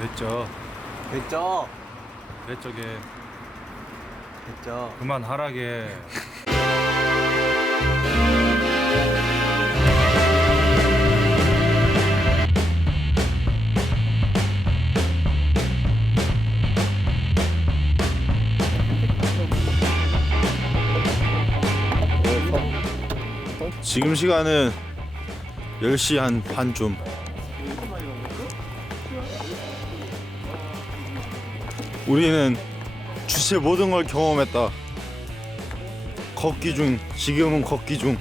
됐죠. 됐죠? 됐죠 걔. 됐죠? 그만 하라게. 지금 시간은 10시 한 반쯤. 우리는 주체 모든 걸 경험했다. 걷기 중, 지금은 걷기 중.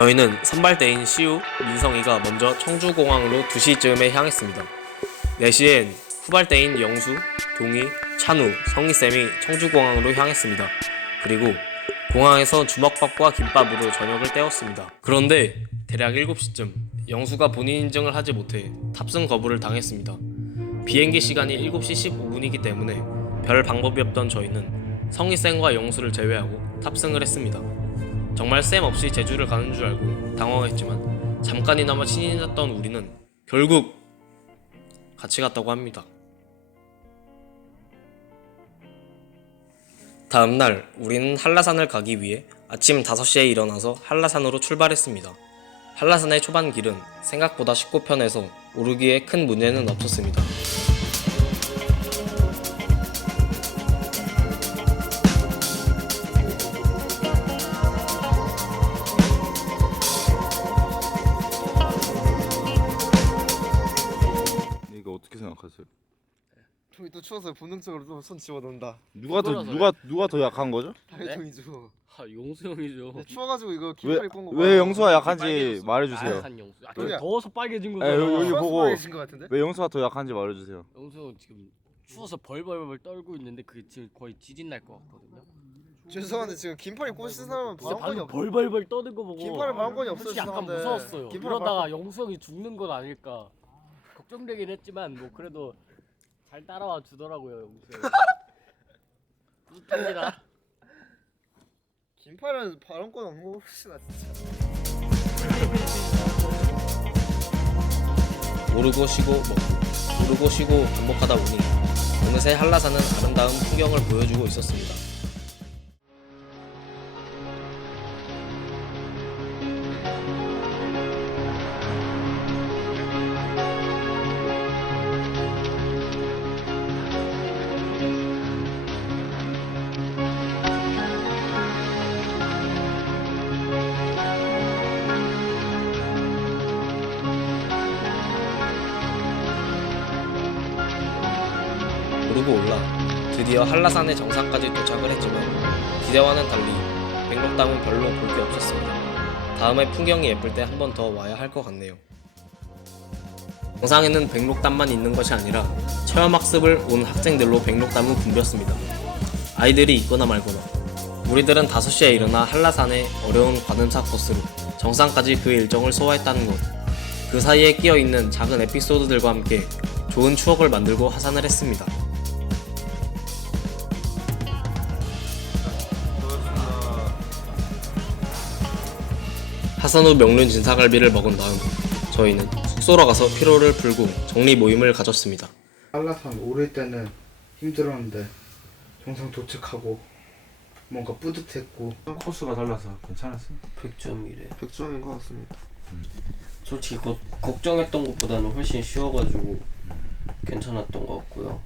저희는 선발대인 시우, 민성이가 먼저 청주공항으로 2시쯤에 향했습니다. 4시엔 후발대인 영수, 동희, 찬우, 성희쌤이 청주공항으로 향했습니다. 그리고 공항에서 주먹밥과 김밥으로 저녁을 때웠습니다. 그런데 대략 7시쯤 영수가 본인 인증을 하지 못해 탑승 거부를 당했습니다. 비행기 시간이 7시 15분이기 때문에 별 방법이 없던 저희는 성희쌤과 영수를 제외하고 탑승을 했습니다. 정말 쌤 없이 제주를 가는 줄 알고 당황했지만 잠깐이나마 신이 났던 우리는 결국 같이 갔다고 합니다. 다음날 우리는 한라산을 가기 위해 아침 5시에 일어나서 한라산으로 출발했습니다. 한라산의 초반 길은 생각보다 쉽고 편해서 오르기에 큰 문제는 없었습니다. 이거 어떻게 생각하세요? 형이 또 추워서 본능적으로 또 손 집어넣는다. 누가 더 약한 거죠? 당연히 형이죠. 용수 형이죠. 근데 추워가지고 이거 긴팔 입고 온 거. 왜 영수가 약한지 말해주세요. 약한 용수. 그냥 더워서 빨개진 에, 거잖아. 여기 보고 빨개진 것 같은데? 왜 영수가 더 약한지 말해주세요. 용수 형 지금 추워서 벌벌벌 떨고 있는데 그게 지금 거의 지진 날 것 같거든요. 죄송한데 지금 긴팔 입고 있는 사람은 진짜 발언권이 방금 없. 벌벌벌 떠는 거 보고 긴팔에 발언권이 없어요. 솔직히 약간 죄송한데. 무서웠어요. 긴팔에 이러다가 영수 형이 죽는 건 아닐까 걱정되긴 했지만 뭐 그래도 잘 따라와 주더라고요 영수 형. 뿌듯합니다. 긴팔은 발언권 없는 거 혹시나 진짜. 오르고 쉬고 먹고 오르고 쉬고 반복하다 보니 어느새 한라산은 아름다운 풍경을 보여주고 있었습니다. 오르고 올라 드디어 한라산의 정상까지 도착을 했지만 기대와는 달리 백록담은 별로 볼 게 없었습니다. 다음에 풍경이 예쁠 때 한 번 더 와야 할 것 같네요. 정상에는 백록담만 있는 것이 아니라 체험학습을 온 학생들로 백록담은 붐볐습니다. 아이들이 있거나 말거나 우리들은 5시에 일어나 한라산의 어려운 관음사 코스로 정상까지 그 일정을 소화했다는 것, 그 사이에 끼어있는 작은 에피소드들과 함께 좋은 추억을 만들고 하산을 했습니다. 하산 후 명륜 진사갈비를 먹은 다음 저희는 숙소로 가서 피로를 풀고 정리 모임을 가졌습니다. 한라산 오를 때는 힘들었는데 정상 도착하고 뭔가 뿌듯했고. 코스가 달라서 괜찮았어? 100점이래. 100점인 것 같습니다. 솔직히 걱정했던 것보다는 훨씬 쉬워가지고 괜찮았던 것 같고요.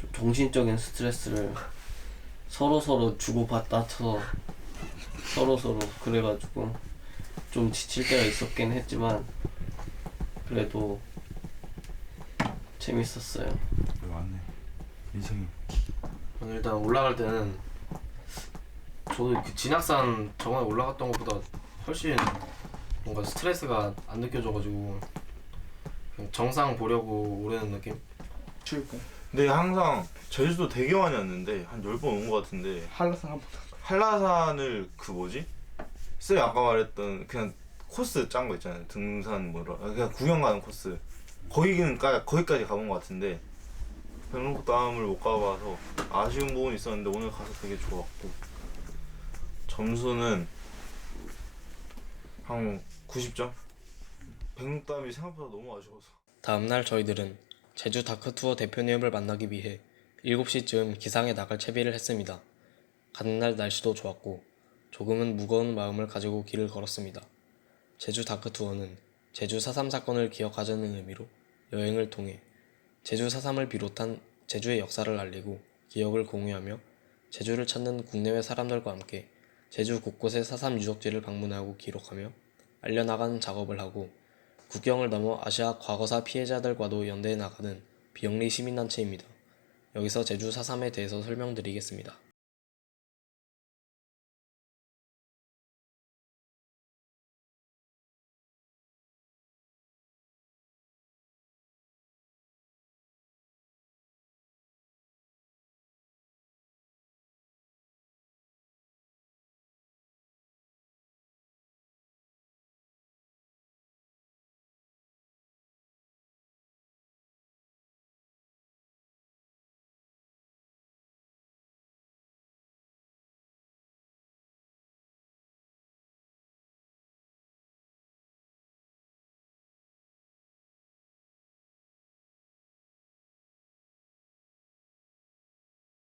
좀 정신적인 스트레스를 서로 주고받아서 서로 그래가지고 좀 지칠 때가 있었긴 했지만 그래도 재밌었어요. 맞네. 인생이. 일단 올라갈 때는 저도 그 진학산 저번에 올라갔던 것보다 훨씬 뭔가 스트레스가 안 느껴져가지고 그냥 정상 보려고 오르는 느낌? 근데 항상 제주도 되게 많이 왔는데 한 10번 온 것 같은데 한라산 한 번. 한라산을 그 뭐지? 쌤이 아까 말했던 그냥 코스 짠 거 있잖아요. 등산 뭐라 그냥 구경 가는 코스. 거기까지 가본 것 같은데 백록담을 못 가봐서 아쉬운 부분이 있었는데 오늘 가서 되게 좋았고 점수는 한 90점? 백록담이 생각보다 너무 아쉬워서. 다음날 저희들은 제주 다크투어 대표님을 만나기 위해 7시쯤 기상에 나갈 채비를 했습니다. 가는 날 날씨도 좋았고 조금은 무거운 마음을 가지고 길을 걸었습니다. 제주 다크투어는 제주 4.3 사건을 기억하자는 의미로 여행을 통해 제주 4.3을 비롯한 제주의 역사를 알리고 기억을 공유하며 제주를 찾는 국내외 사람들과 함께 제주 곳곳의 4.3 유적지를 방문하고 기록하며 알려나가는 작업을 하고 국경을 넘어 아시아 과거사 피해자들과도 연대해 나가는 비영리 시민단체입니다. 여기서 제주 4.3에 대해서 설명드리겠습니다.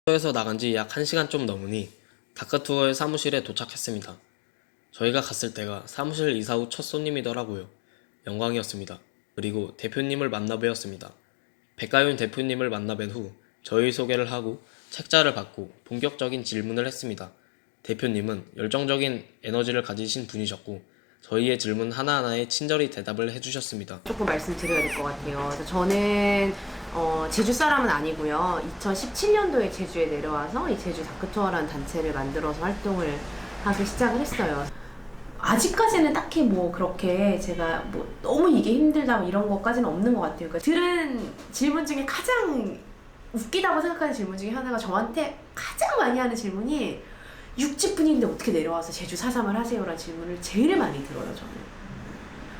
에서 나간 지 약 1시간 좀 넘으니 다크투어의 사무실에 도착했습니다. 저희가 갔을 때가 사무실 이사 후 첫 손님이더라고요. 영광이었습니다. 그리고 대표님을 만나 뵈었습니다. 백가윤 대표님을 만나 뵌 후 저희 소개를 하고 책자를 받고 본격적인 질문을 했습니다. 대표님은 열정적인 에너지를 가지신 분이셨고 저희의 질문 하나하나에 친절히 대답을 해주셨습니다. 조금 말씀드려야 될 것 같아요. 그래서 저는 제주 사람은 아니고요. 2017년도에 제주에 내려와서 이 제주 다크투어라는 단체를 만들어서 활동을 하기 시작을 했어요. 아직까지는 딱히 뭐 그렇게 제가 뭐 너무 이게 힘들다 이런 것까지는 없는 것 같아요. 그러니까 들은 질문 중에 가장 웃기다고 생각하는 질문 중에 하나가 저한테 가장 많이 하는 질문이 60분인데 어떻게 내려와서 제주 4.3을 하세요라는 질문을 제일 많이 들어요, 저는.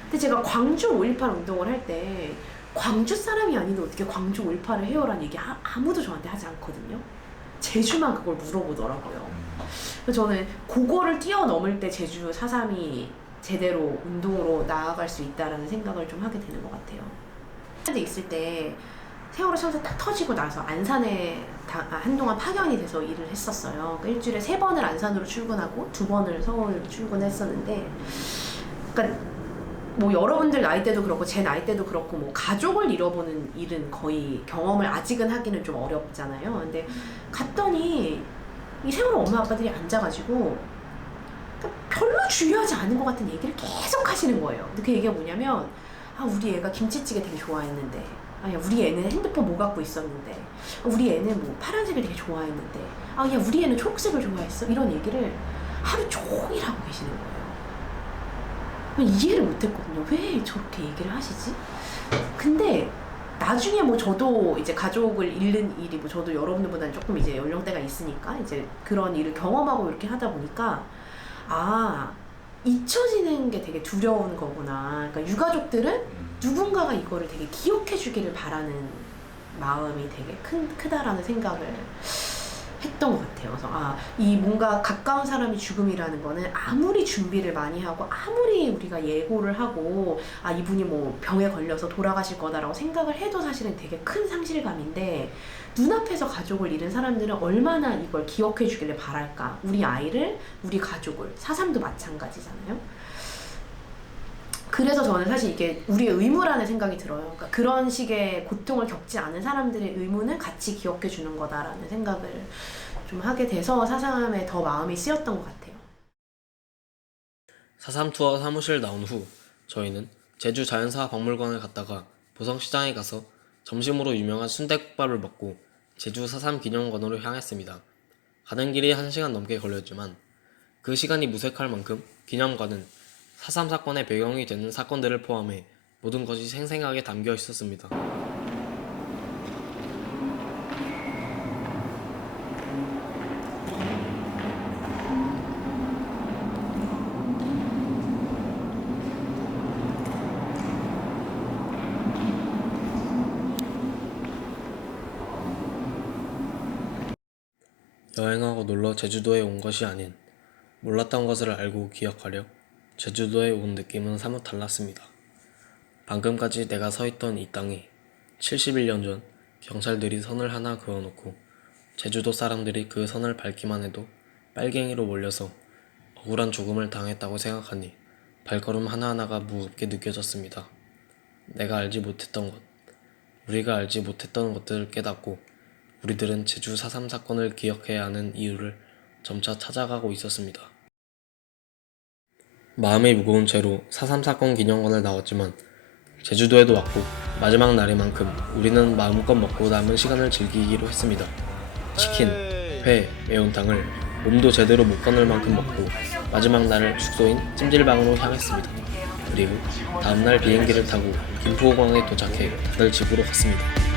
근데 제가 광주 5.18 운동을 할 때 광주 사람이 아닌데 어떻게 광주 5.18을 해요라는 얘기 아무도 저한테 하지 않거든요. 제주만 그걸 물어보더라고요. 그래서 저는 그거를 뛰어넘을 때 제주 4.3이 제대로 운동으로 나아갈 수 있다라는 생각을 좀 하게 되는 것 같아요. 한데 있을 때 세월호 참사 딱 터지고 나서 안산에 한동안 파견이 돼서 일을 했었어요. 그러니까 일주일에 3번을 안산으로 출근하고 2번을 서울로 출근했었는데, 그러니까 뭐 여러분들 나이 때도 그렇고 제 나이 때도 그렇고 뭐 가족을 잃어보는 일은 거의 경험을 아직은 하기는 좀 어렵잖아요. 근데 갔더니 이 세월호 엄마 아빠들이 앉아가지고 별로 중요하지 않은 것 같은 얘기를 계속 하시는 거예요. 근데 그 얘기가 뭐냐면, 아 우리 애가 김치찌개 되게 좋아했는데, 야 우리 애는 핸드폰 뭐 갖고 있었는데, 우리 애는 뭐 파란색을 되게 좋아했는데, 야 우리 애는 초록색을 좋아했어, 이런 얘기를 하루 종일 하고 계시는 거예요. 이해를 못했거든요. 왜 저렇게 얘기를 하시지? 근데 나중에 뭐 저도 이제 가족을 잃는 일이 뭐 저도 여러분들보다는 조금 이제 연령대가 있으니까 이제 그런 일을 경험하고 이렇게 하다 보니까 잊혀지는 게 되게 두려운 거구나. 그러니까 유가족들은 누군가가 이거를 되게 기억해 주기를 바라는 마음이 되게 크다라는 생각을 했던 것 같아요. 그래서 이 뭔가 가까운 사람이 죽음이라는 거는 아무리 준비를 많이 하고 아무리 우리가 예고를 하고 이분이 뭐 병에 걸려서 돌아가실 거다라고 생각을 해도 사실은 되게 큰 상실감인데, 눈앞에서 가족을 잃은 사람들은 얼마나 이걸 기억해 주길래 바랄까. 우리 아이를, 우리 가족을, 4.3도 마찬가지잖아요. 그래서 저는 사실 이게 우리의 의무라는 생각이 들어요. 그러니까 그런 식의 고통을 겪지 않은 사람들의 의무는 같이 기억해 주는 거다라는 생각을 좀 하게 돼서 4.3에 더 마음이 쓰였던 것 같아요. 4.3 투어 사무실 나온 후 저희는 제주 자연사 박물관을 갔다가 보성시장에 가서 점심으로 유명한 순댓국밥을 먹고 제주 4.3 기념관으로 향했습니다. 가는 길이 1시간 넘게 걸렸지만 그 시간이 무색할 만큼 기념관은 4.3 사건의 배경이 되는 사건들을 포함해 모든 것이 생생하게 담겨 있었습니다. 여행하고 놀러 제주도에 온 것이 아닌 몰랐던 것을 알고 기억하려 제주도에 온 느낌은 사뭇 달랐습니다. 방금까지 내가 서 있던 이 땅이 71년 전 경찰들이 선을 하나 그어놓고 제주도 사람들이 그 선을 밟기만 해도 빨갱이로 몰려서 억울한 죽음을 당했다고 생각하니 발걸음 하나하나가 무겁게 느껴졌습니다. 내가 알지 못했던 것, 우리가 알지 못했던 것들을 깨닫고 우리들은 제주 4.3 사건을 기억해야 하는 이유를 점차 찾아가고 있었습니다. 마음이 무거운 채로 4.3 사건 기념관을 나왔지만 제주도에도 왔고 마지막 날인 만큼 우리는 마음껏 먹고 남은 시간을 즐기기로 했습니다. 치킨, 회, 매운탕을 몸도 제대로 못 거늘 만큼 먹고 마지막 날을 숙소인 찜질방으로 향했습니다. 그리고 다음날 비행기를 타고 김포공항에 도착해 다들 집으로 갔습니다.